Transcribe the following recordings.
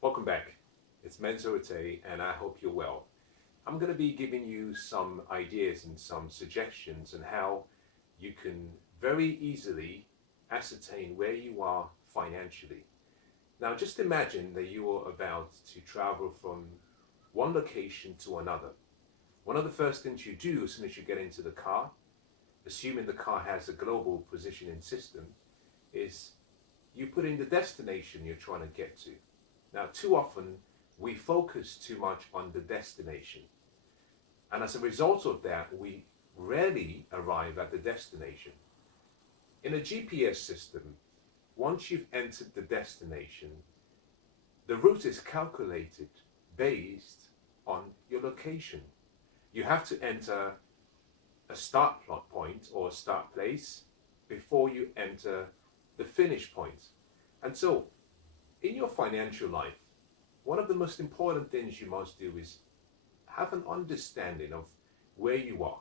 Welcome back. It's Mensah Oteh, and I hope you're well. I'm going to be giving you some ideas and some suggestions on how you can very easily ascertain where you are financially. Now, just imagine that you are about to travel from one location to another. One of the first things you do as soon as you get into the car, assuming the car has a global positioning system, is you put in the destination you're trying to get to. Now, too often we focus too much on the destination. And as a result of that, we rarely arrive at the destination. In a GPS system, once you've entered the destination, the route is calculated based on your location. You have to enter a start plot point or a start place before you enter the finish point. And so, in your financial life, one of the most important things you must do is have an understanding of where you are.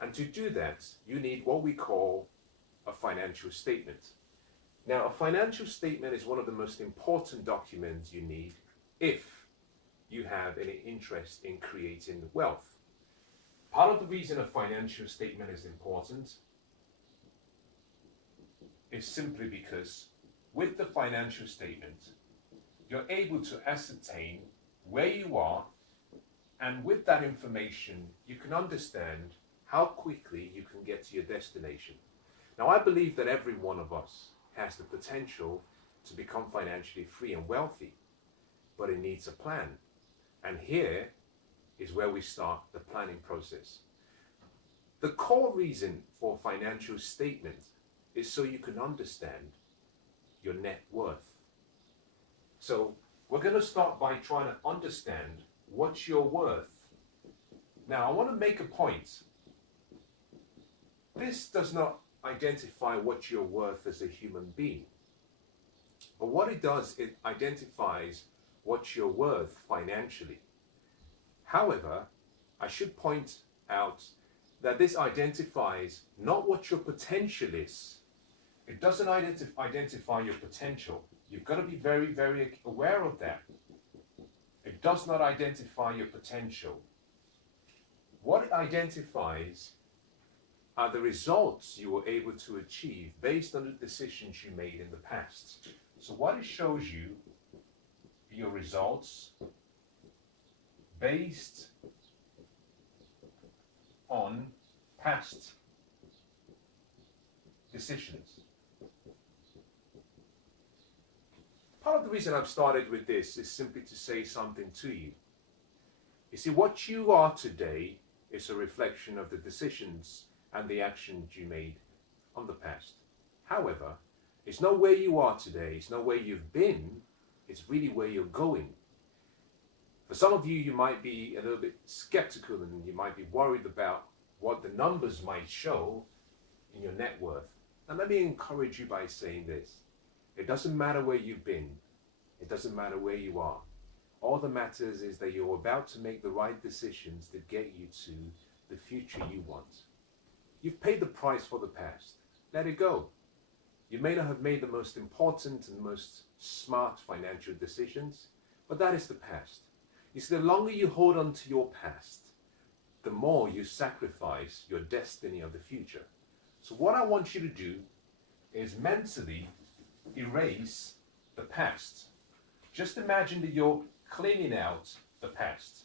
And to do that, you need what we call a financial statement. Now, a financial statement is one of the most important documents you need if you have any interest in creating wealth. Part of the reason a financial statement is important is simply because with the financial statement, you're able to ascertain where you are, and with that information, you can understand how quickly you can get to your destination. Now, I believe that every one of us has the potential to become financially free and wealthy, but it needs a plan. And here is where we start the planning process. The core reason for a financial statement is so you can understand your net worth. So we're going to start by trying to understand what you're worth. Now, I want to make a point. This does not identify what you're worth as a human being. But what it does, it identifies what you're worth financially. However, I should point out that this identifies not what your potential is. It doesn't identify your potential. You've got to be very, very aware of that. It does not identify your potential. What it identifies are the results you were able to achieve based on the decisions you made in the past. So what it shows you are your results based on past decisions. Part of the reason I've started with this is simply to say something to you. You see, what you are today is a reflection of the decisions and the actions you made on the past. However, it's not where you are today, it's not where you've been, it's really where you're going. For some of you, you might be a little bit skeptical and you might be worried about what the numbers might show in your net worth. And let me encourage you by saying this. It doesn't matter where you've been. It doesn't matter where you are. All that matters is that you're about to make the right decisions that get you to the future you want. You've paid the price for the past. Let it go. You may not have made the most important and most smart financial decisions, but that is the past. You see, the longer you hold on to your past, the more you sacrifice your destiny of the future. So what I want you to do is mentally erase the past. Just imagine that you're cleaning out the past.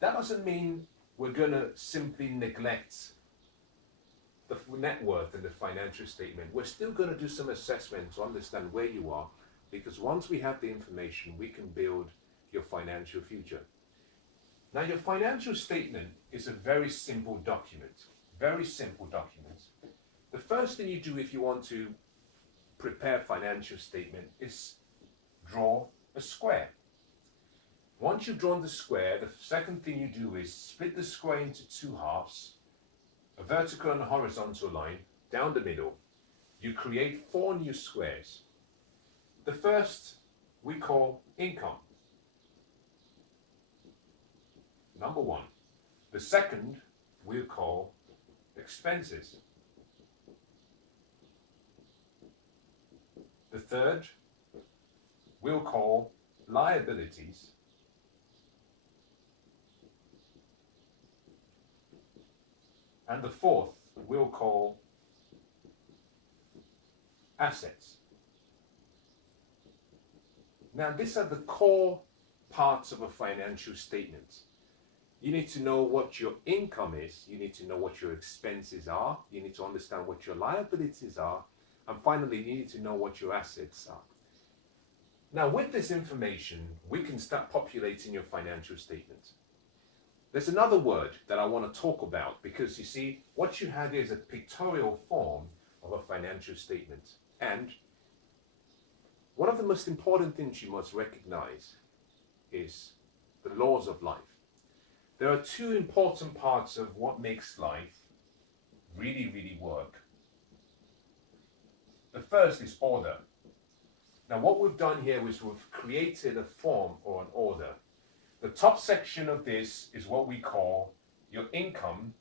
That doesn't mean we're going to simply neglect the net worth and the financial statement. We're still going to do some assessment to understand where you are, because once we have the information, we can build your financial future. Now, your financial statement is a very simple document. Very simple document. The first thing you do if you want to prepare a financial statement is draw a square. Once you've drawn the square, the second thing you do is split the square into two halves, a vertical and a horizontal line down the middle. You create 4 new squares. The first we call income. Number 1. The second we'll call expenses. The third we'll call liabilities. And the fourth we'll call assets. Now, these are the core parts of a financial statement. You need to know what your income is. You need to know what your expenses are. You need to understand what your liabilities are. And finally, you need to know what your assets are. Now, with this information, we can start populating your financial statement. There's another word that I want to talk about because, you see, what you have here is a pictorial form of a financial statement. And one of the most important things you must recognize is the laws of life. There are two important parts of what makes life really, really work. The first is order. Now, what we've done here is we've created a form or an order. The top section of this is what we call your income,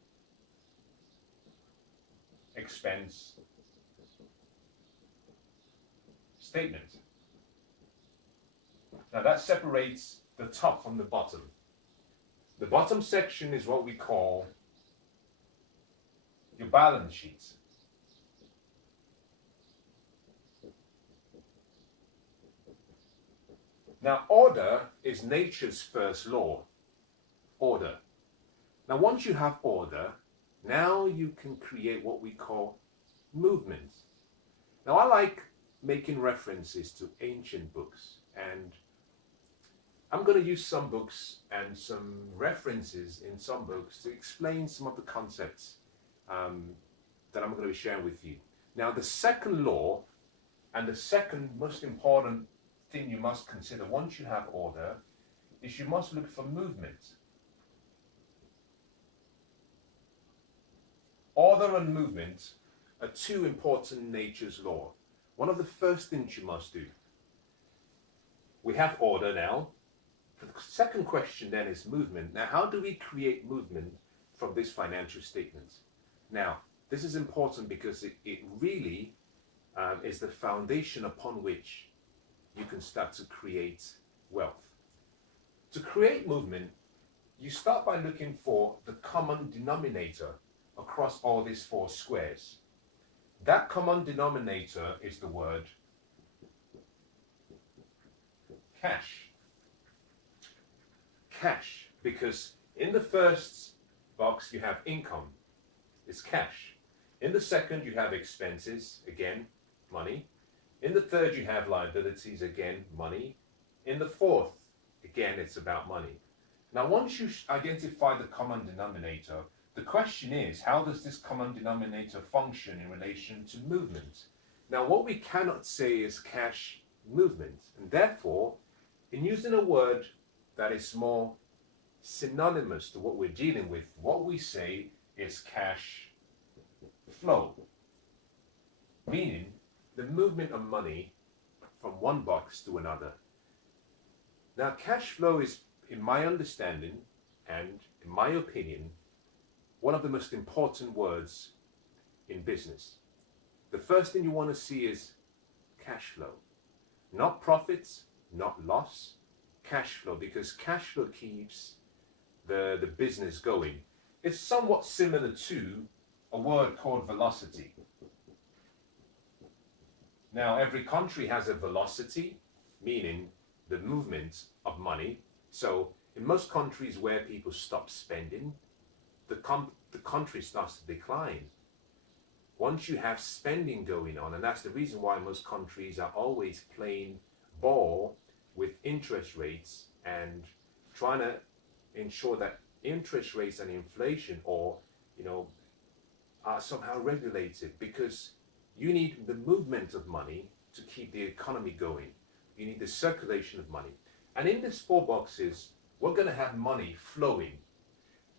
expense statement. Now, that separates the top from the bottom. The bottom section is what we call your balance sheet. Now, order is nature's first law. Order. Now, once you have order, now you can create what we call movement. Now, I like making references to ancient books, and I'm going to use some books and some references in some books to explain some of the concepts that I'm going to be sharing with you. Now, the second law and the second most important thing you must consider once you have order is you must look for movement. Order and movement are two important nature's law. One of the first things you must do. We have order now. The second question then is movement. Now, how do we create movement from this financial statement? Now, this is important because it really is the foundation upon which you can start to create wealth. To create movement, you start by looking for the common denominator across all these four squares. That common denominator is the word cash. Cash, because in the first box you have income, it's cash. In the second you have expenses, again, money. In the third you have liabilities, again, money. In the fourth, again, it's about money. Now, once you identify the common denominator, the question is, how does this common denominator function in relation to movement? Now, what we cannot say is cash movement, and therefore, in using a word that is more synonymous to what we're dealing with, what we say is cash flow, meaning the movement of money from one box to another. Now, cash flow is, in my understanding and in my opinion, one of the most important words in business. The first thing you want to see is cash flow. Not profits, not loss, cash flow, because cash flow keeps the business going. It's somewhat similar to a word called velocity. Now, every country has a velocity, meaning the movement of money. So in most countries where people stop spending, the country starts to decline. Once you have spending going on, and that's the reason why most countries are always playing ball with interest rates and trying to ensure that interest rates and inflation are somehow regulated, because you need the movement of money to keep the economy going. You need the circulation of money. And in these four boxes, we're going to have money flowing.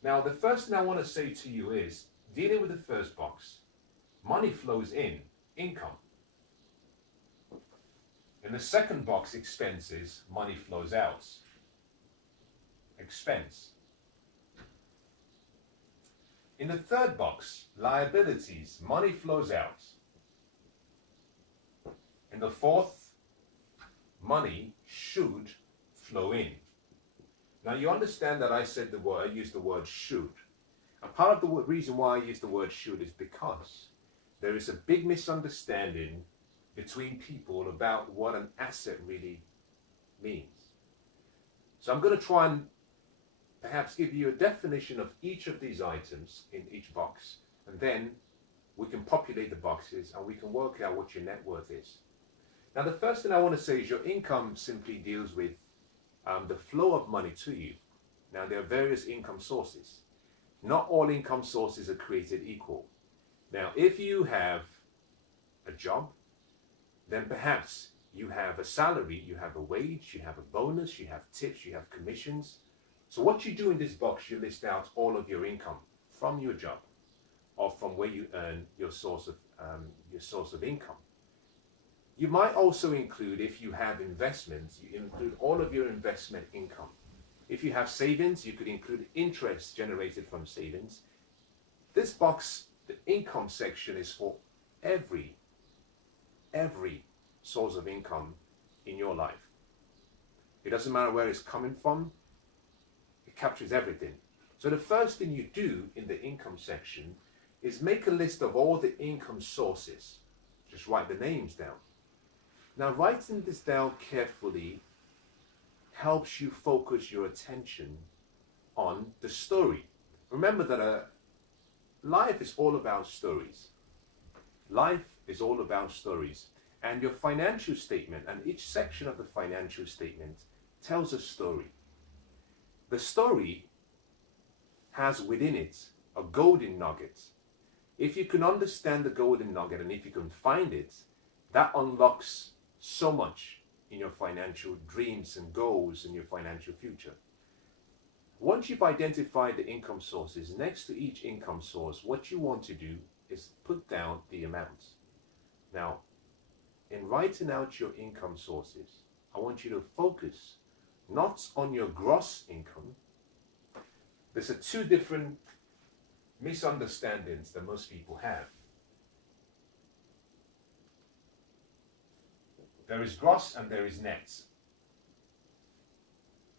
Now, the first thing I want to say to you is, dealing with the first box, money flows in, income. In the second box, expenses, money flows out, expense. In the third box, liabilities, money flows out. In the fourth, money should flow in. Now you understand that I used the word should. And part of the reason why I use the word should is because there is a big misunderstanding between people about what an asset really means. So I'm going to try and perhaps give you a definition of each of these items in each box, and then we can populate the boxes and we can work out what your net worth is. Now the first thing I want to say is your income simply deals with the flow of money to you. Now there are various income sources. Not all income sources are created equal. Now if you have a job, then perhaps you have a salary, you have a wage, you have a bonus, you have tips, you have commissions. So what you do in this box, you list out all of your income from your job or from where you earn your source of income. You might also include, if you have investments, you include all of your investment income. If you have savings, you could include interest generated from savings. This box, the income section, is for every source of income in your life. It doesn't matter where it's coming from, it captures everything. So the first thing you do in the income section is make a list of all the income sources. Just write the names down. Now writing this down carefully helps you focus your attention on the story. Remember that life is all about stories. Life is all about stories. And your financial statement, and each section of the financial statement tells a story. The story has within it a golden nugget. If you can understand the golden nugget and if you can find it, that unlocks so much in your financial dreams and goals and your financial future. Once you've identified the income sources, next to each income source, what you want to do is put down the amounts. Now, in writing out your income sources, I want you to focus not on your gross income. There's two different misunderstandings that most people have. There is gross and there is net.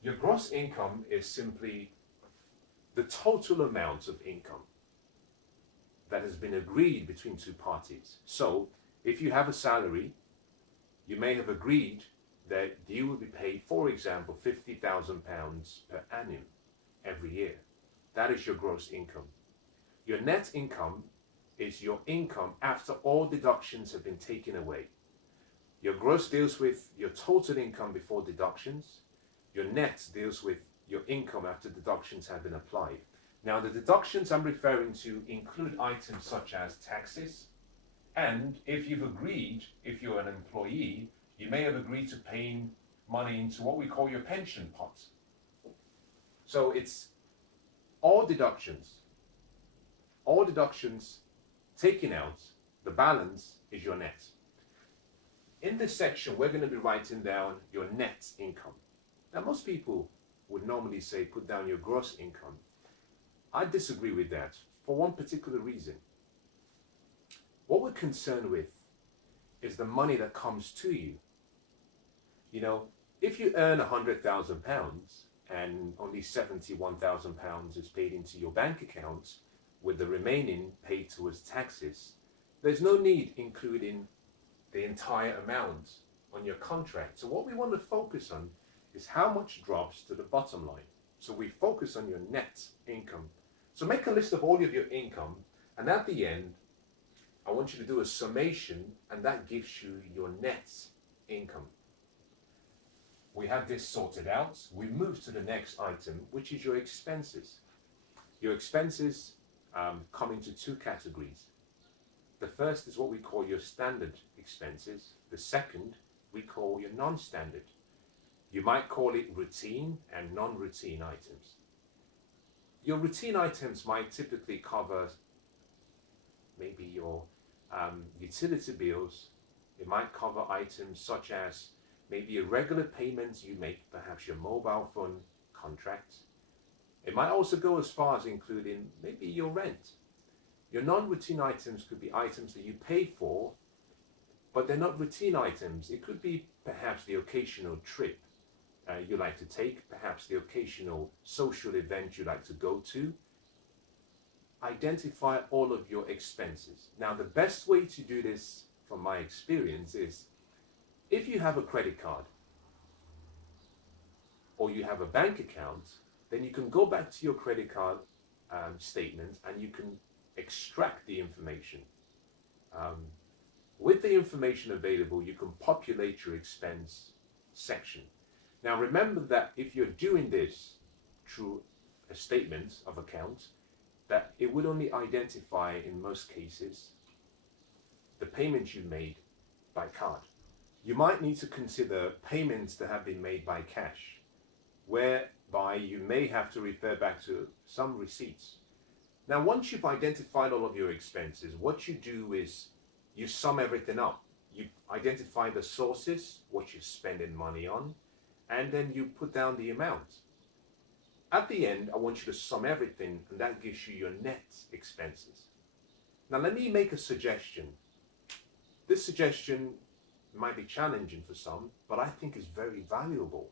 Your gross income is simply the total amount of income that has been agreed between two parties. So, if you have a salary, you may have agreed that you will be paid, for example, £50,000 per annum every year. That is your gross income. Your net income is your income after all deductions have been taken away. Your gross deals with your total income before deductions. Your net deals with your income after deductions have been applied. Now, the deductions I'm referring to include items such as taxes, and if you've agreed, if you're an employee, you may have agreed to paying money into what we call your pension pot. So it's all deductions taken out, the balance is your net. In this section, we're going to be writing down your net income. Now, most people would normally say put down your gross income. I disagree with that for one particular reason. What we're concerned with is the money that comes to you. You know, if you earn £100,000 and only £71,000 is paid into your bank account, with the remaining paid towards taxes, there's no need including the entire amount on your contract. So what we want to focus on is how much drops to the bottom line. So we focus on your net income. So make a list of all of your income, and at the end, I want you to do a summation, and that gives you your net income. We have this sorted out. We move to the next item, which is your expenses. Your expenses come into two categories. The first is what we call your standard expenses. The second we call your non-standard. You might call it routine and non-routine items. Your routine items might typically cover maybe your utility bills. It might cover items such as maybe irregular payments you make, perhaps your mobile phone contract. It might also go as far as including maybe your rent. Your non-routine items could be items that you pay for but they're not routine items. It could be perhaps the occasional trip you like to take, perhaps the occasional social event you like to go to. Identify all of your expenses. Now, the best way to do this, from my experience, is if you have a credit card or you have a bank account, then you can go back to your credit card statement and you can extract the information. With the information available, you can populate your expense section. Now, remember that if you're doing this through a statement of account, that it would only identify, in most cases, the payments you made by card. You might need to consider payments that have been made by cash, whereby you may have to refer back to some receipts. Now, once you've identified all of your expenses, what you do is you sum everything up. You identify the sources, what you're spending money on, and then you put down the amount. At the end, I want you to sum everything, and that gives you your net expenses. Now, let me make a suggestion. This suggestion might be challenging for some, but I think is very valuable.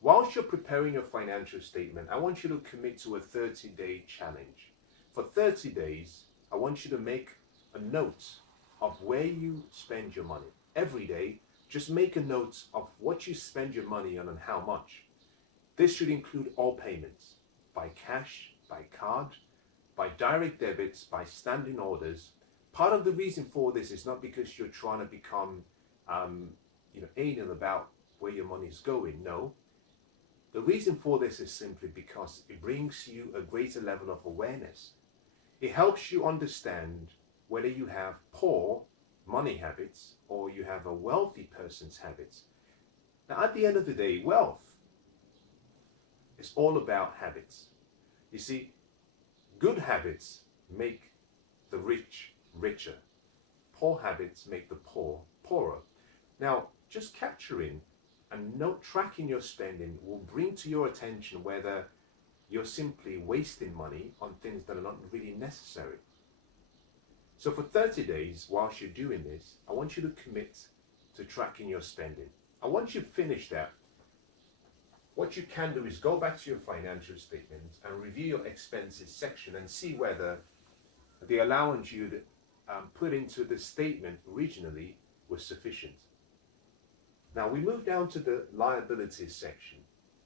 Whilst you're preparing your financial statement, I want you to commit to a 30-day challenge. For 30 days, I want you to make a note of where you spend your money. Every day, just make a note of what you spend your money on and how much. This should include all payments, by cash, by card, by direct debits, by standing orders. Part of the reason for this is not because you're trying to become anal about where your money is going. No. The reason for this is simply because it brings you a greater level of awareness. It helps you understand whether you have poor money habits or you have a wealthy person's habits. Now, at the end of the day, wealth is all about habits. You see, good habits make the rich richer. Poor habits make the poor poorer. Now, just capturing and tracking your spending will bring to your attention whether you're simply wasting money on things that are not really necessary. So for 30 days, whilst you're doing this, I want you to commit to tracking your spending. And once you've finished that, what you can do is go back to your financial statement and review your expenses section and see whether the allowance you'd put into the statement originally was sufficient. Now we move down to the liabilities section.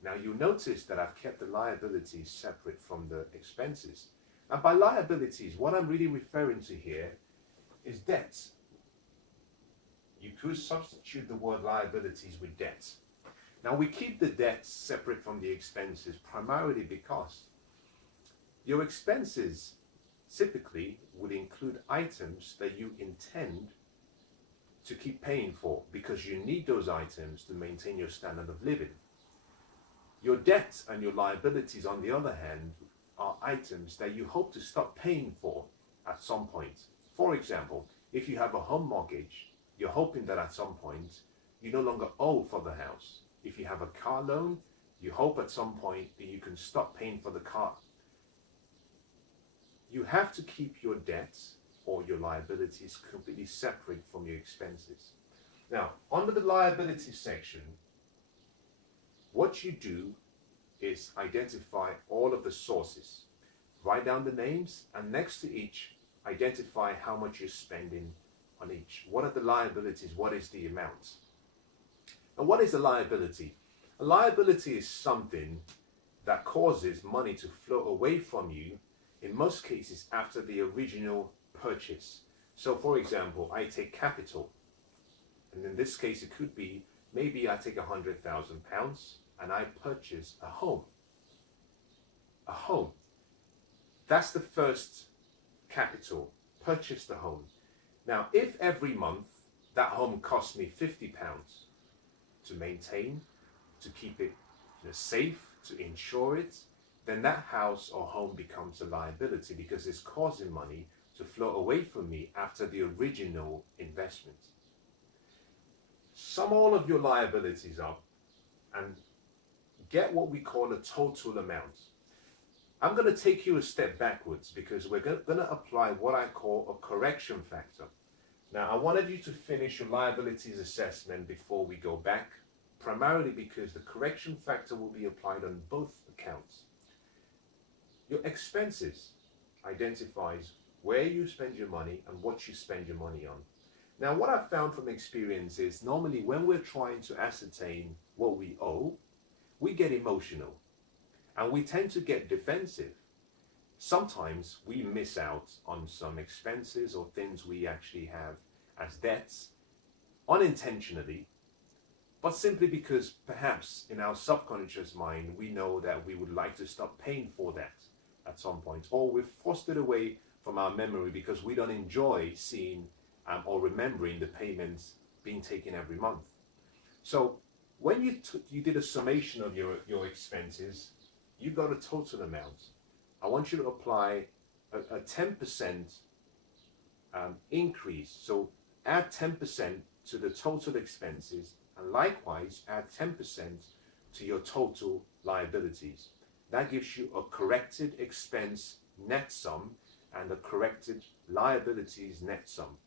Now you'll notice that I've kept the liabilities separate from the expenses. And by liabilities, what I'm really referring to here is debts. You could substitute the word liabilities with debts. Now we keep the debts separate from the expenses primarily because your expenses typically would include items that you intend to keep paying for because you need those items to maintain your standard of living. Your debts and your liabilities, on the other hand, are items that you hope to stop paying for at some point. For example, if you have a home mortgage, you're hoping that at some point you no longer owe for the house. If you have a car loan, you hope at some point that you can stop paying for the car. You have to keep your debts or your liabilities completely separate from your expenses. Now, under the liabilities section, what you do is identify all of the sources. Write down the names, and next to each, identify how much you're spending on each. What are the liabilities? What is the amount? And what is a liability? A liability is something that causes money to flow away from you, in most cases after the original purchase. So for example, I take capital, and in this case it could be maybe I take £100,000 and I purchase a home. A home. That's the first capital. Purchase the home. Now, if every month that home costs me £50 to maintain, to keep it safe, to insure it, then that house or home becomes a liability because it's causing money to flow away from me after the original investment. Sum all of your liabilities up and get what we call a total amount. I'm going to take you a step backwards because we're going to apply what I call a correction factor. Now, I wanted you to finish your liabilities assessment before we go back, primarily because the correction factor will be applied on both accounts. Your expenses identifies where you spend your money and what you spend your money on. Now, what I've found from experience is normally when we're trying to ascertain what we owe, we get emotional and we tend to get defensive. Sometimes we miss out on some expenses or things we actually have as debts unintentionally, but simply because perhaps in our subconscious mind we know that we would like to stop paying for that at some point, or we've forced it away from our memory because we don't enjoy seeing or remembering the payments being taken every month. So when you did a summation of your expenses, you got a total amount. I want you to apply a 10% increase. So add 10% to the total expenses, and likewise add 10% to your total liabilities. That gives you a corrected expense net sum and a corrected liabilities net sum.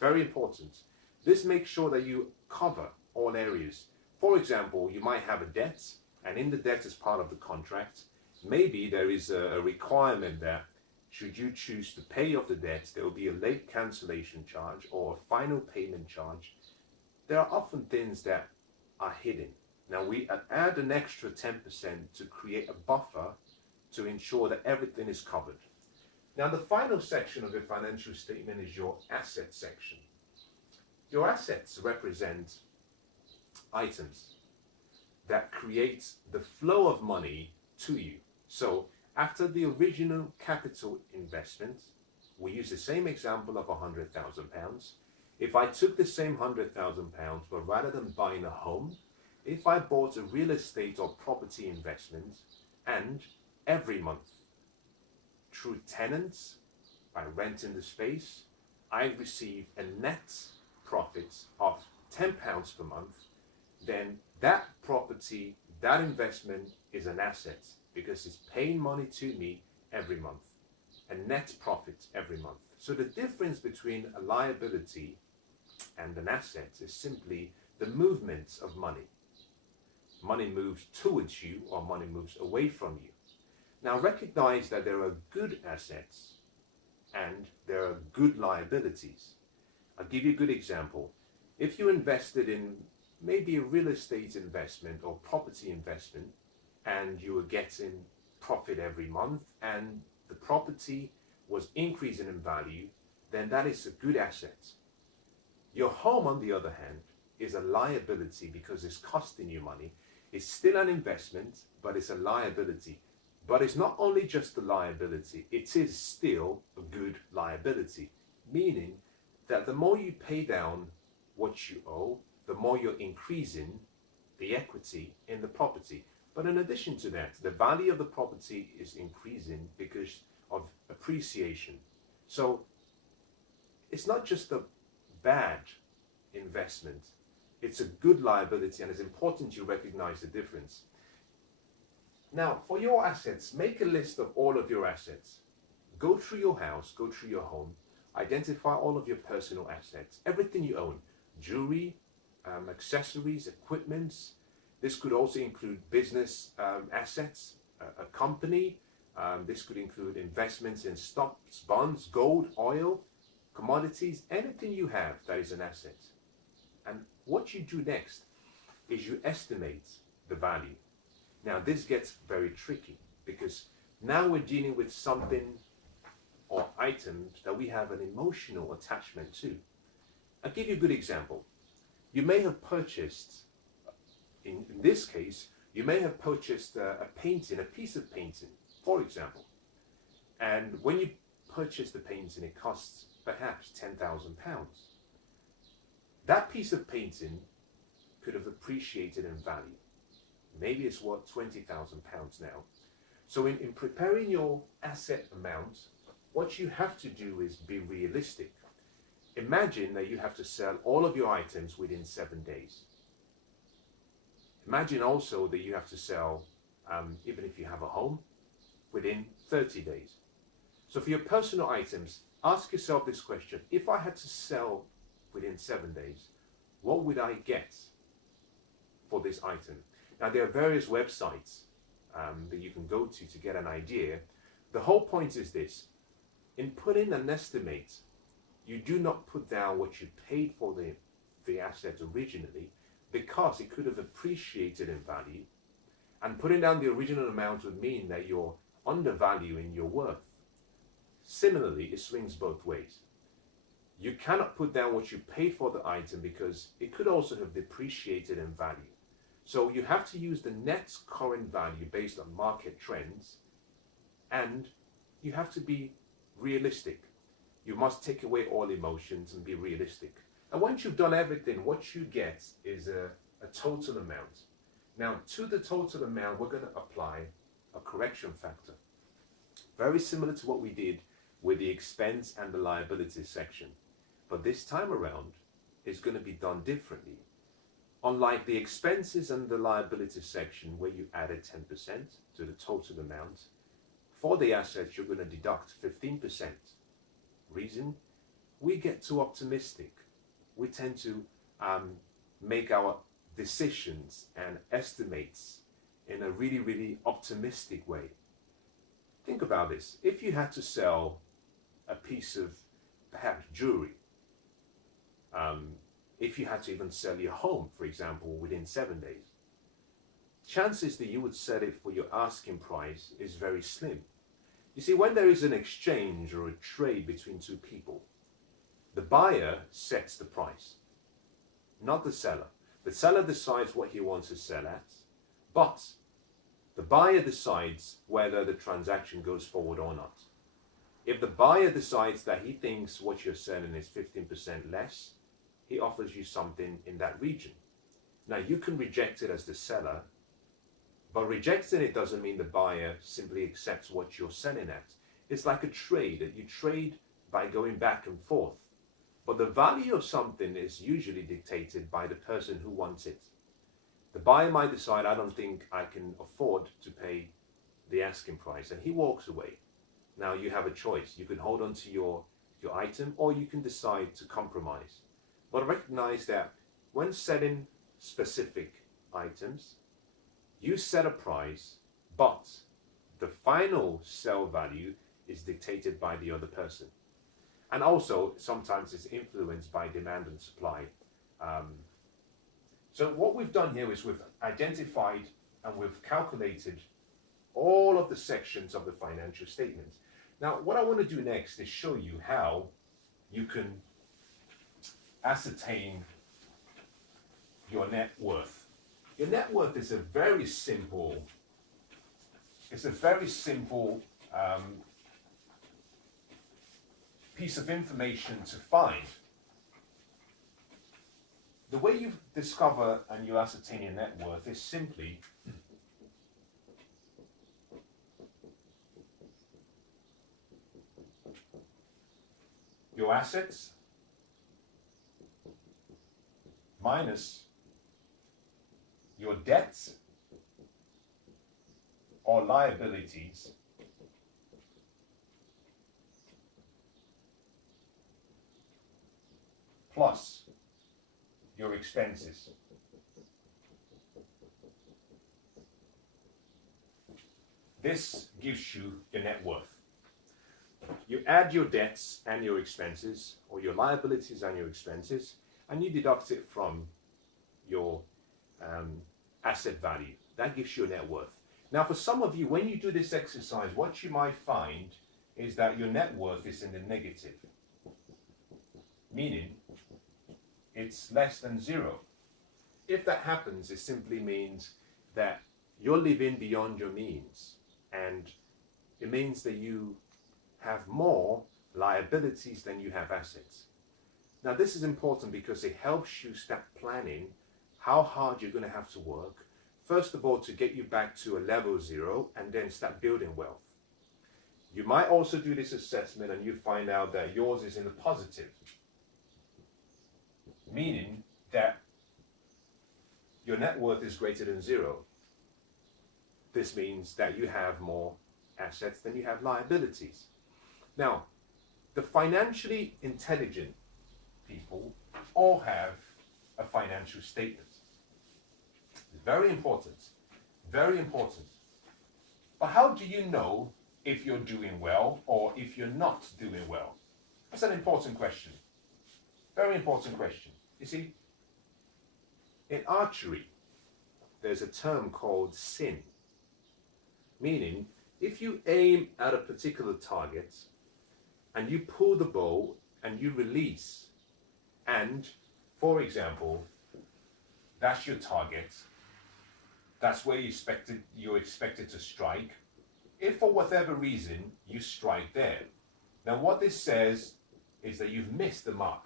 Very important. This makes sure that you cover all areas. For example, you might have a debt, and in the debt as part of the contract, maybe there is a requirement that should you choose to pay off the debt, there will be a late cancellation charge or a final payment charge. There are often things that are hidden. Now we add an extra 10% to create a buffer to ensure that everything is covered. Now the final section of your financial statement is your asset section. Your assets represent items that create the flow of money to you. So after the original capital investment, we use the same example of £100,000. If I took the same £100,000, but rather than buying a home, if I bought a real estate or property investment, and every month through tenants, by renting the space, I receive a net profit of £10 per month, then that property, that investment is an asset because it's paying money to me every month, a net profit every month. So the difference between a liability and an asset is simply the movement of money. Money moves towards you or money moves away from you. Now recognize that there are good assets and there are good liabilities. I'll give you a good example. If you invested in maybe a real estate investment or property investment and you were getting profit every month and the property was increasing in value, then that is a good asset. Your home, on the other hand, is a liability because it's costing you money. It's still an investment, but it's a liability. But it's not only just a liability, it is still a good liability, meaning that the more you pay down what you owe, the more you're increasing the equity in the property. But in addition to that, the value of the property is increasing because of appreciation. So it's not just a bad investment, it's a good liability, and it's important you recognize the difference. Now, for your assets, make a list of all of your assets. Go through your house, go through your home, identify all of your personal assets, everything you own, jewelry, accessories, equipments. This could also include business assets, a company. This could include investments in stocks, bonds, gold, oil, commodities, anything you have that is an asset. And what you do next is you estimate the value. Now this gets very tricky because now we're dealing with something or items that we have an emotional attachment to. I'll give you a good example. You may have purchased, in this case, you may have purchased a painting, a piece of painting, for example. And when you purchase the painting, it costs perhaps £10,000. That piece of painting could have appreciated in value. Maybe it's worth £20,000 now. So in preparing your asset amount, what you have to do is be realistic. Imagine that you have to sell all of your items within 7 days. Imagine also that you have to sell, even if you have a home, within 30 days. So for your personal items, ask yourself this question. If I had to sell within 7 days, what would I get for this item? Now, there are various websites that you can go to get an idea. The whole point is this: in putting an estimate, you do not put down what you paid for the asset originally, because it could have appreciated in value, and putting down the original amount would mean that you're undervaluing your worth. Similarly, it swings both ways. You cannot put down what you paid for the item because it could also have depreciated in value. So you have to use the net current value based on market trends, and you have to be realistic. You must take away all emotions and be realistic. And once you've done everything, what you get is a total amount. Now, to the total amount, we're going to apply a correction factor. Very similar to what we did with the expense and the liabilities section. But this time around, it's going to be done differently. Unlike the expenses and the liabilities section where you added 10% to the total amount, for the assets, you're going to deduct 15%. Reason? We get too optimistic. We tend to make our decisions and estimates in a really, really optimistic way. Think about this. If you had to sell a piece of perhaps jewelry, if you had to even sell your home, for example, within 7 days, chances that you would sell it for your asking price is very slim. You see, when there is an exchange or a trade between two people, the buyer sets the price, not the seller. The seller decides what he wants to sell at, but the buyer decides whether the transaction goes forward or not. If the buyer decides that he thinks what you're selling is 15% less, he offers you something in that region. Now, you can reject it as the seller, but rejecting it doesn't mean the buyer simply accepts what you're selling at. It's like a trade, that you trade by going back and forth. But the value of something is usually dictated by the person who wants it. The buyer might decide, I don't think I can afford to pay the asking price, and he walks away. Now you have a choice. You can hold on to your item, or you can decide to compromise. But recognize that when selling specific items, you set a price, but the final sell value is dictated by the other person. And also, sometimes it's influenced by demand and supply. So what we've done here is we've identified and we've calculated all of the sections of the financial statement. Now, what I want to do next is show you how you can ascertain your net worth. Your net worth is a very simple, piece of information to find. The way you discover and you ascertain your net worth is simply your assets minus your debts or liabilities plus your expenses. This gives you your net worth. You add your debts and your expenses, or your liabilities and your expenses, and you deduct it from your asset value. That gives you a net worth. Now, for some of you, when you do this exercise, what you might find is that your net worth is in the negative, meaning it's less than zero. If that happens, it simply means that you're living beyond your means, and it means that you have more liabilities than you have assets. Now, this is important because it helps you start planning how hard you're going to have to work, first of all, to get you back to a level zero, and then start building wealth. You might also do this assessment and you find out that yours is in the positive, meaning that your net worth is greater than zero. This means that you have more assets than you have liabilities. Now, the financially intelligent people all have a financial statement. Very important. Very important. But how do you know if you're doing well or if you're not doing well? That's an important question. Very important question. You see, in archery, there's a term called sin. Meaning, if you aim at a particular target and you pull the bow and you release, and, for example, that's your target, that's where you're expected to strike. If for whatever reason you strike there, now what this says is that you've missed the mark.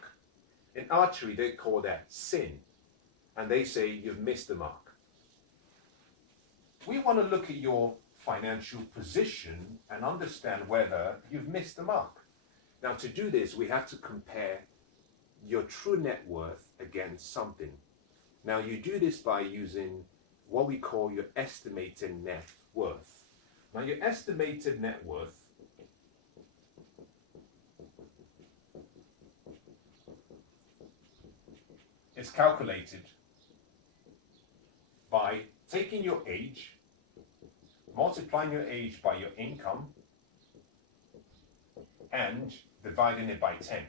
In archery, they call that sin, and they say you've missed the mark. We want to look at your financial position and understand whether you've missed the mark. Now, to do this, we have to compare your true net worth against something. Now, you do this by using what we call your estimated net worth. Now, your estimated net worth is calculated by taking your age, multiplying your age by your income, and dividing it by 10.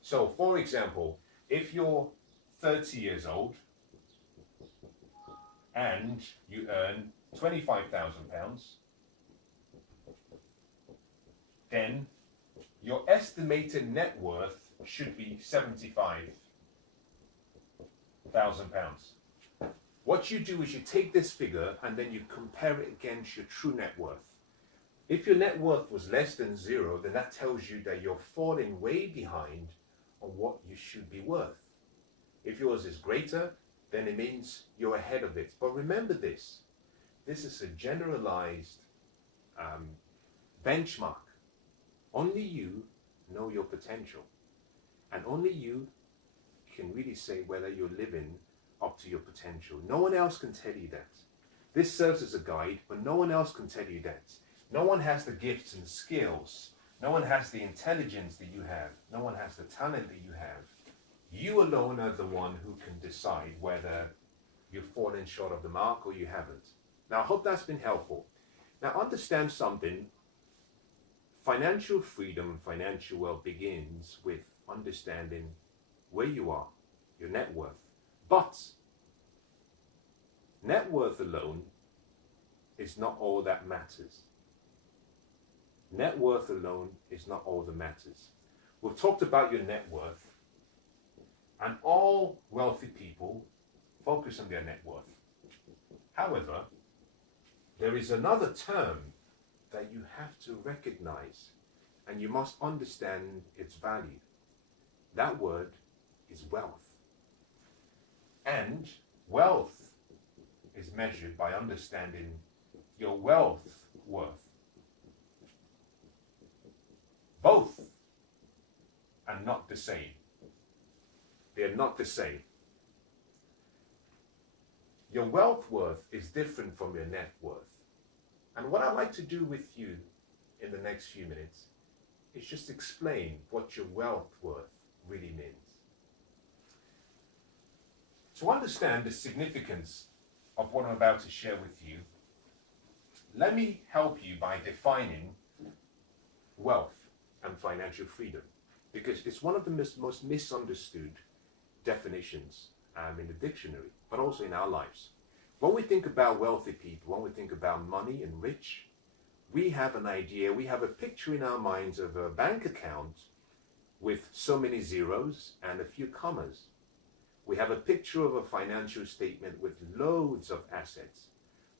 So, for example, if you're 30 years old and you earn £25,000, then your estimated net worth should be £75,000. What you do is you take this figure and then you compare it against your true net worth. If your net worth was less than zero, then that tells you that you're falling way behind on what you should be worth. If yours is greater, then it means you're ahead of it. But remember this is a generalized benchmark. Only you know your potential, and only you can really say whether you're living up to your potential. No one else can tell you that. This serves as a guide, but no one else can tell you that. No one has the gifts and skills. No one has the intelligence that you have. No one has the talent that you have. You alone are the one who can decide whether you've fallen short of the mark or you haven't. Now, I hope that's been helpful. Now, understand something. Financial freedom and financial wealth begins with understanding where you are, your net worth. But net worth alone is not all that matters. Net worth alone is not all that matters. We've talked about your net worth, and all wealthy people focus on their net worth. However, there is another term that you have to recognize, and you must understand its value. That word is wealth. And wealth is measured by understanding your wealth worth. Both are not the same. They're not the same. Your wealth worth is different from your net worth. And what I'd like to do with you in the next few minutes is just explain what your wealth worth really means. To understand the significance of what I'm about to share with you, let me help you by defining wealth and financial freedom, because it's one of the most misunderstood definitions in the dictionary, but also in our lives. When we think about wealthy people, when we think about money and rich, we have an idea, we have a picture in our minds of a bank account with so many zeros and a few commas. We have a picture of a financial statement with loads of assets,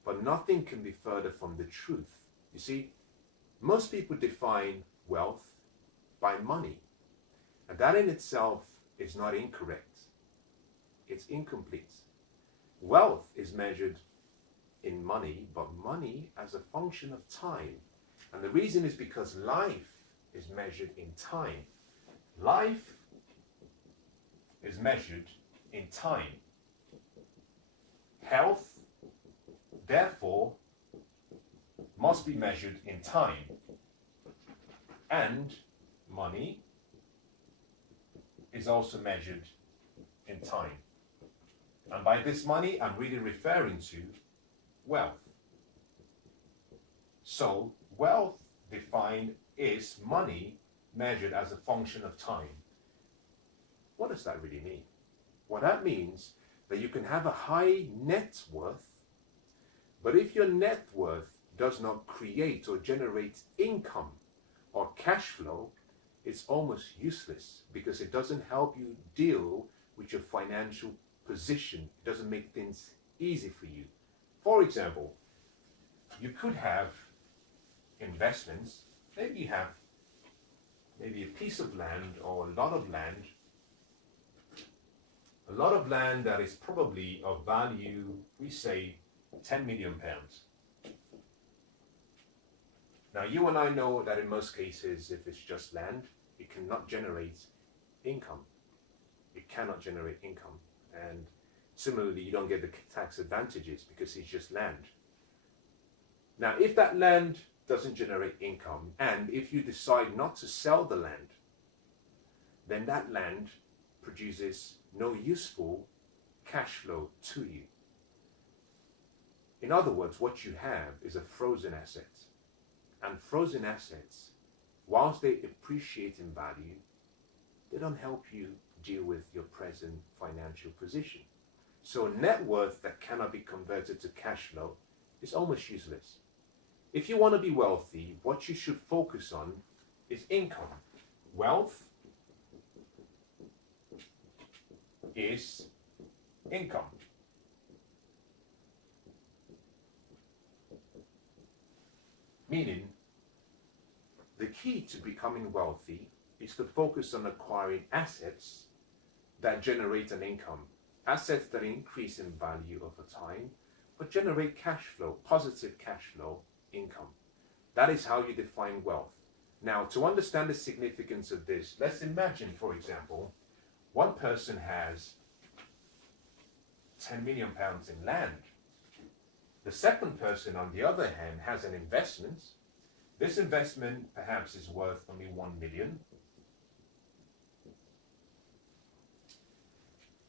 but nothing can be further from the truth. You see, most people define wealth by money, and that in itself is not incorrect. It's incomplete. Wealth is measured in money, but money as a function of time. And the reason is because life is measured in time. Life is measured in time. Health, therefore, must be measured in time. And money is also measured in time. And by this money, I'm really referring to wealth. So wealth defined is money measured as a function of time. What does that really mean? Well, that means that you can have a high net worth, but if your net worth does not create or generate income or cash flow, it's almost useless because it doesn't help you deal with your financial position. It doesn't make things easy for you. For example, you could have investments. Maybe you have maybe a piece of land or a lot of land that is probably of value, we say 10 million pounds. Now you and I know that in most cases, if it's just land, it cannot generate income. It cannot generate income. And similarly, you don't get the tax advantages because it's just land. Now, if that land doesn't generate income, and if you decide not to sell the land, then that land produces no useful cash flow to you. In other words, what you have is a frozen asset. And frozen assets, whilst they appreciate in value, they don't help you deal with your present financial position. So net worth that cannot be converted to cash flow is almost useless. If you want to be wealthy, what you should focus on is income. Wealth is income. Meaning, the key to becoming wealthy is to focus on acquiring assets that generate an income, assets that increase in value over time, but generate cash flow, positive cash flow, income. That is how you define wealth. Now, to understand the significance of this, let's imagine, for example, one person has 10 million pounds in land. The second person, on the other hand, has an investment. This investment perhaps is worth only 1 million.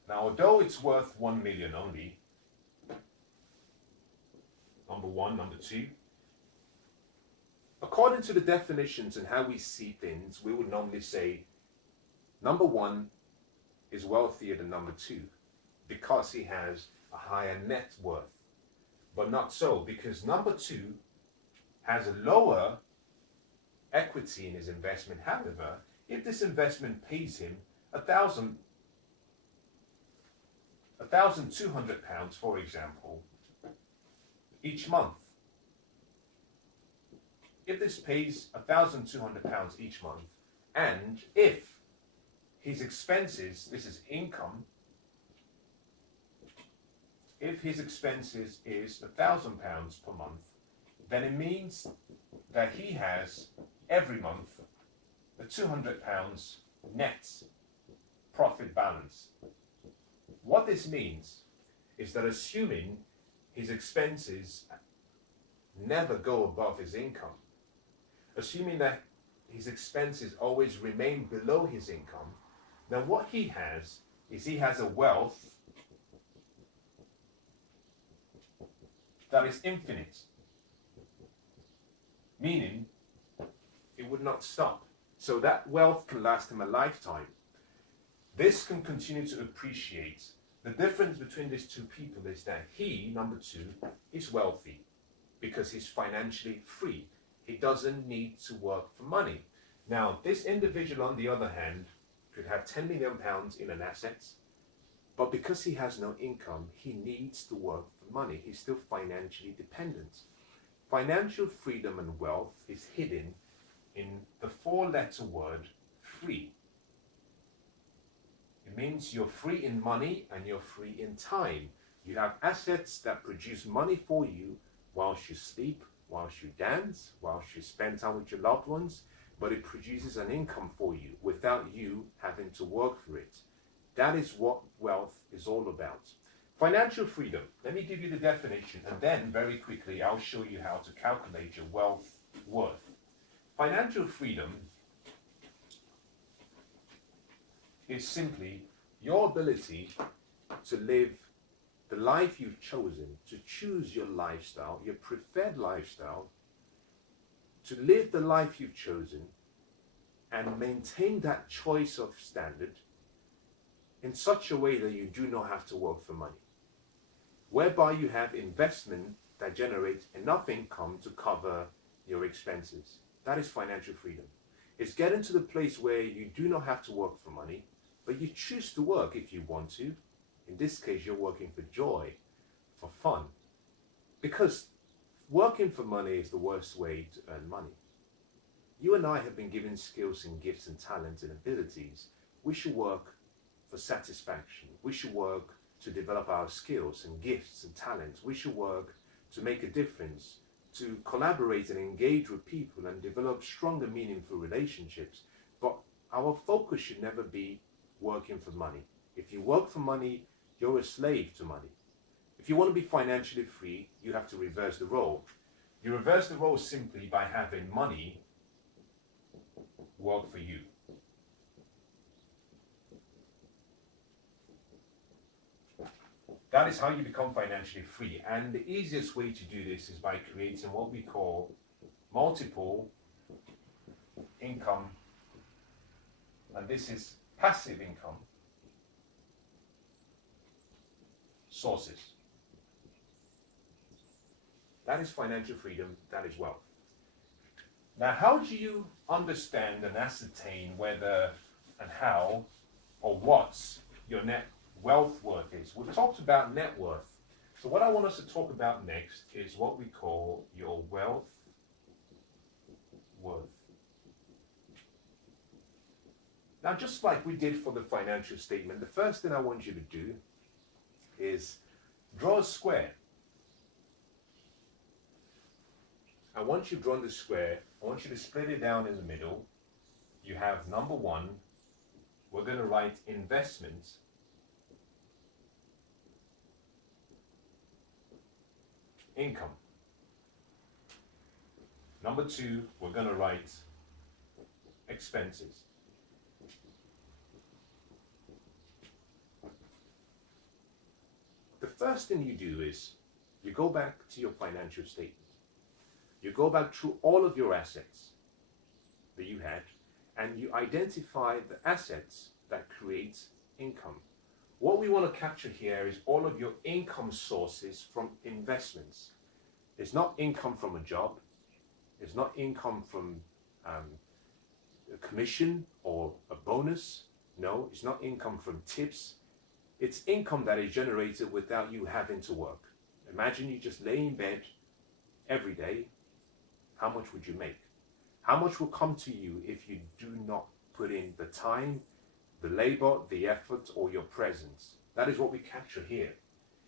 Now, although it's worth 1 million only, number one, number two, according to the definitions and how we see things, we would normally say number one is wealthier than number two because he has a higher net worth. But not so, because number two has a lower equity in his investment. However, if this investment pays him £1,200, for example, each month, if this pays £1,200 each month, and if his expenses, this is income, if his expenses is £1,000 per month, then it means that he has every month a £200 net profit balance. What this means is that assuming his expenses never go above his income, assuming that his expenses always remain below his income, then what he has is he has a wealth that is infinite, meaning it would not stop. So that wealth can last him a lifetime. This can continue to appreciate. The difference between these two people is that he, number two, is wealthy because he's financially free. He doesn't need to work for money. Now, this individual, on the other hand, could have 10 million pounds in an asset, but because he has no income, he needs to work for money. He's still financially dependent. Financial freedom and wealth is hidden in the four-letter word free. It means you're free in money and you're free in time. You have assets that produce money for you whilst you sleep, whilst you dance, whilst you spend time with your loved ones, but it produces an income for you without you having to work for it. That is what wealth is all about. Financial freedom. Let me give you the definition, and then very quickly I'll show you how to calculate your wealth worth. Financial freedom is simply your ability to live the life you've chosen, to choose your lifestyle, your preferred lifestyle, to live the life you've chosen and maintain that choice of standard in such a way that you do not have to work for money, whereby you have investment that generates enough income to cover your expenses. That is financial freedom. It's getting to the place where you do not have to work for money, but you choose to work if you want to. In this case, you're working for joy, for fun. Because working for money is the worst way to earn money. You and I have been given skills and gifts and talents and abilities. We should work for satisfaction. We should work to develop our skills and gifts and talents. We should work to make a difference, to collaborate and engage with people and develop stronger, meaningful relationships. But our focus should never be working for money. If you work for money, you're a slave to money. If you want to be financially free, you have to reverse the role. You reverse the role simply by having money work for you. That is how you become financially free. And the easiest way to do this is by creating what we call multiple income. And this is passive income sources. That is financial freedom, that is wealth. Now, how do you understand and ascertain whether and how or what your net wealth worth is? We've talked about net worth. So what I want us to talk about next is what we call your wealth worth. Now, just like we did for the financial statement, the first thing I want you to do is draw a square. And once you've drawn the square, I want you to split it down in the middle. You have number one, we're going to write investment. Income. Number two, we're going to write expenses. The first thing you do is you go back to your financial statement. You go back through all of your assets that you had and you identify the assets that create income. What we want to capture here is all of your income sources from investments. It's not income from a job. It's not income from a commission or a bonus. No, it's not income from tips. It's income that is generated without you having to work. Imagine you just lay in bed every day. How much would you make? How much will come to you if you do not put in the time, the labor, the effort, or your presence? That is what we capture here.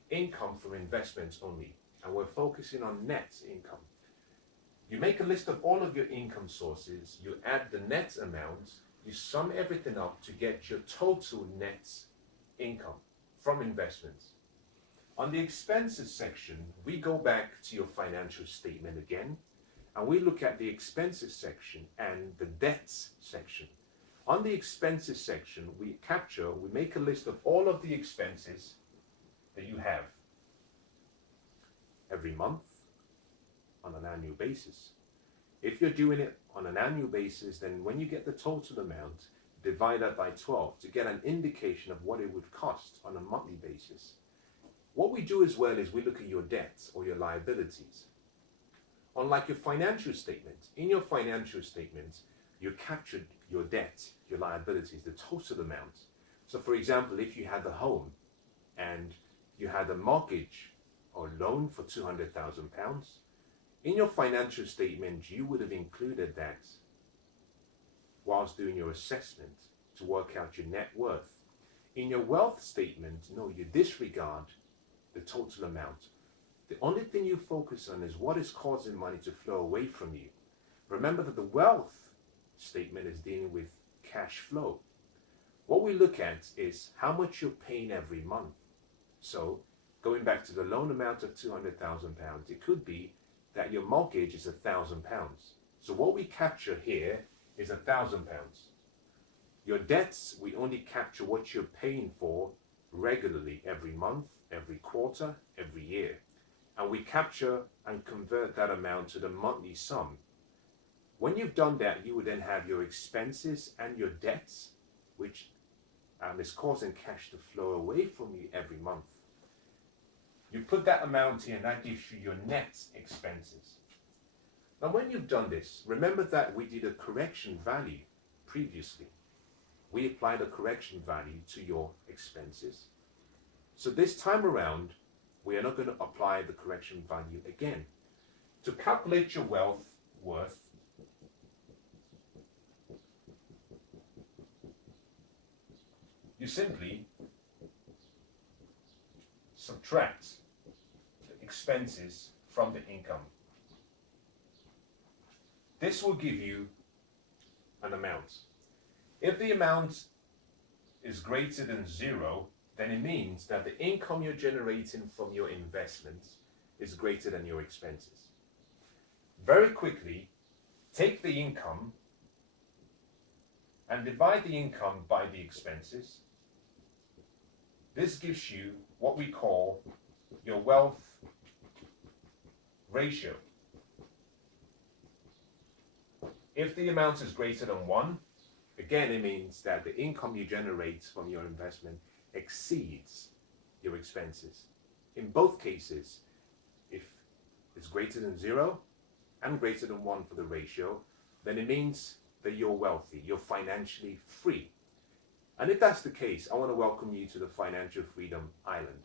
Income from investments only. And we're focusing on net income. You make a list of all of your income sources, you add the net amount, you sum everything up to get your total net income from investments. On the expenses section, we go back to your financial statement again, and we look at the expenses section and the debts section. On the expenses section, we make a list of all of the expenses that you have every month on an annual basis. If you're doing it on an annual basis, then when you get the total amount, divide that by 12 to get an indication of what it would cost on a monthly basis. What we do as well is we look at your debts or your liabilities. Unlike your financial statement, in your financial statement, you captured your debt, your liabilities, the total amount. So for example, if you had a home and you had a mortgage or loan for £200,000, in your financial statement, you would have included that whilst doing your assessment to work out your net worth. In your wealth statement, no, you disregard the total amount. The only thing you focus on is what is causing money to flow away from you. Remember that the wealth statement is dealing with cash flow. What we look at is how much you're paying every month. So going back to the loan amount of £200,000, it could be that your mortgage is £1,000. So what we capture here is £1,000. Your debts, we only capture what you're paying for regularly every month, every quarter, every year. And we capture and convert that amount to the monthly sum. When you've done that, you would then have your expenses and your debts, which is causing cash to flow away from you every month. You put that amount in, that gives you your net expenses. Now, when you've done this, remember that we did a correction value previously. We applied a correction value to your expenses. So this time around, we are not going to apply the correction value again. To calculate your wealth worth, you simply subtract the expenses from the income. This will give you an amount. If the amount is greater than 0, then it means that the income you're generating from your investments is greater than your expenses. Very quickly, take the income and divide the income by the expenses. This gives you what we call your wealth ratio. If the amount is greater than 1, again, it means that the income you generate from your investment exceeds your expenses. In both cases, if it's greater than 0 and greater than 1 for the ratio, then it means that you're wealthy, you're financially free. And if that's the case, I want to welcome you to the Financial Freedom Island.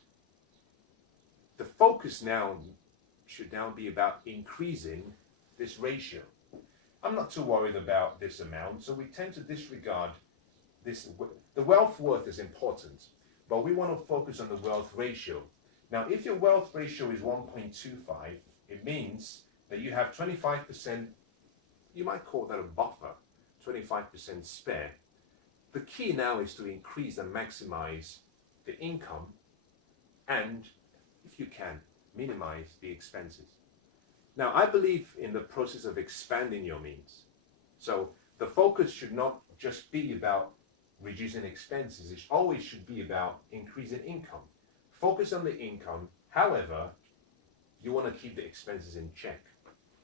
The focus now should now be about increasing this ratio. I'm not too worried about this amount, so we tend to disregard this. The wealth worth is important, but we want to focus on the wealth ratio. Now, if your wealth ratio is 1.25, it means that you have 25%, you might call that a buffer, 25% spare. The key now is to increase and maximize the income and, if you can, minimize the expenses. Now, I believe in the process of expanding your means. So the focus should not just be about reducing expenses. It always should be about increasing income. Focus on the income. However, you want to keep the expenses in check,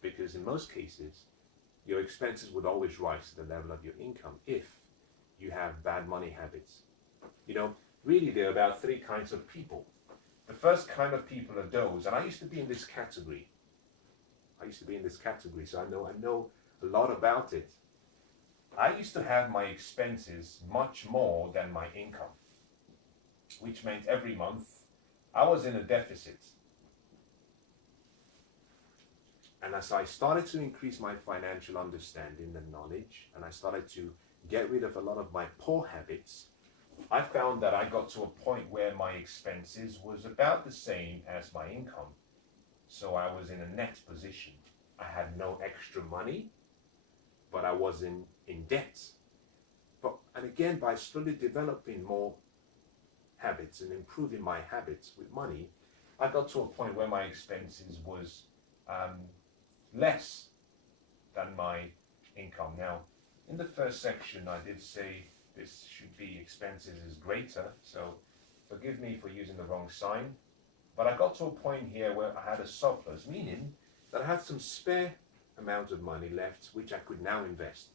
because in most cases, your expenses would always rise to the level of your income if you have bad money habits. You know, really there are about 3 kinds of people. The first kind of people are those, and I used to be in this category. So I know a lot about it. I used to have my expenses much more than my income, which meant every month I was in a deficit. And as I started to increase my financial understanding and knowledge, and I started to get rid of a lot of my poor habits, I found that I got to a point where my expenses was about the same as my income. So I was in a net position. I had no extra money, but I wasn't in debt. And again, by slowly developing more habits and improving my habits with money, I got to a point where my expenses was less than my income. Now, in the first section, I did say this should be expenses is greater, so forgive me for using the wrong sign. But I got to a point here where I had a surplus, meaning that I had some spare amount of money left, which I could now invest.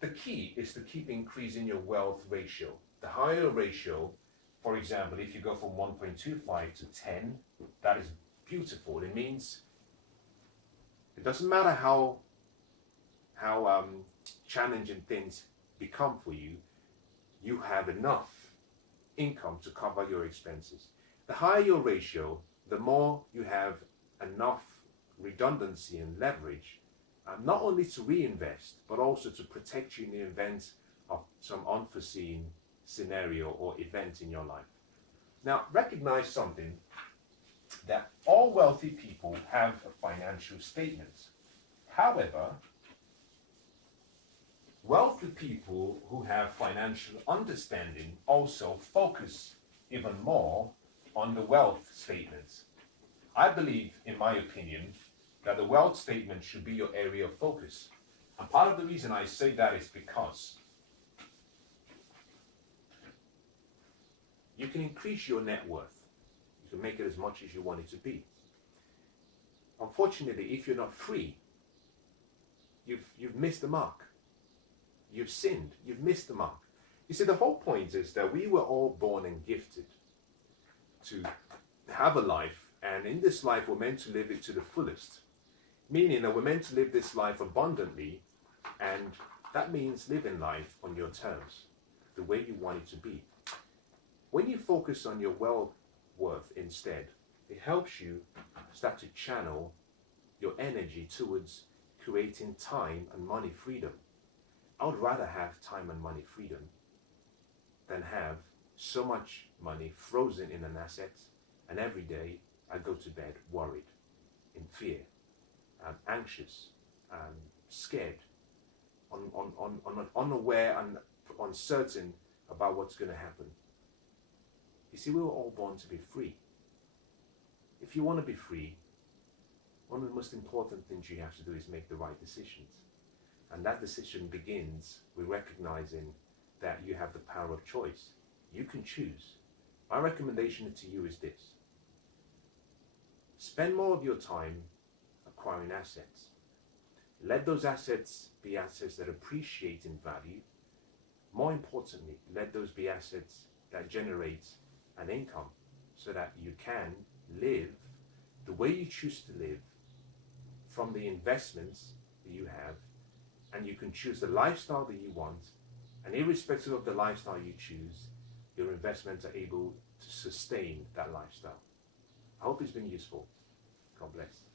The key is to keep increasing your wealth ratio. The higher ratio, for example, if you go from 1.25 to 10, that is beautiful. It means it doesn't matter how challenging things become for you, you have enough income to cover your expenses. The higher your ratio, the more you have enough redundancy and leverage, not only to reinvest, but also to protect you in the event of some unforeseen scenario or event in your life. Now, recognize something, that all wealthy people have a financial statement. However, wealthy people who have financial understanding also focus even more on the wealth statements. I believe, in my opinion, that the wealth statement should be your area of focus. And part of the reason I say that is because You can increase your net worth. You can make it as much as you want it to be. Unfortunately, if you're not free, you've missed the mark. You've sinned. You've missed the mark. You see, the whole point is that we were all born and gifted to have a life, and in this life we're meant to live it to the fullest. Meaning that we're meant to live this life abundantly, and that means living life on your terms, the way you want it to be. When you focus on your well-worth instead, it helps you start to channel your energy towards creating time and money freedom. I would rather have time and money freedom than have so much money frozen in an asset, and every day I go to bed worried, in fear, anxious, scared, unaware and uncertain about what's going to happen. You see, we were all born to be free. If you want to be free, one of the most important things you have to do is make the right decisions. And that decision begins with recognizing that you have the power of choice. You can choose. My recommendation to you is this. Spend more of your time acquiring assets. Let those assets be assets that appreciate in value. More importantly, let those be assets that generate an income so that you can live the way you choose to live from the investments that you have, and you can choose the lifestyle that you want, and irrespective of the lifestyle you choose, your investments are able to sustain that lifestyle. I hope it's been useful. God bless.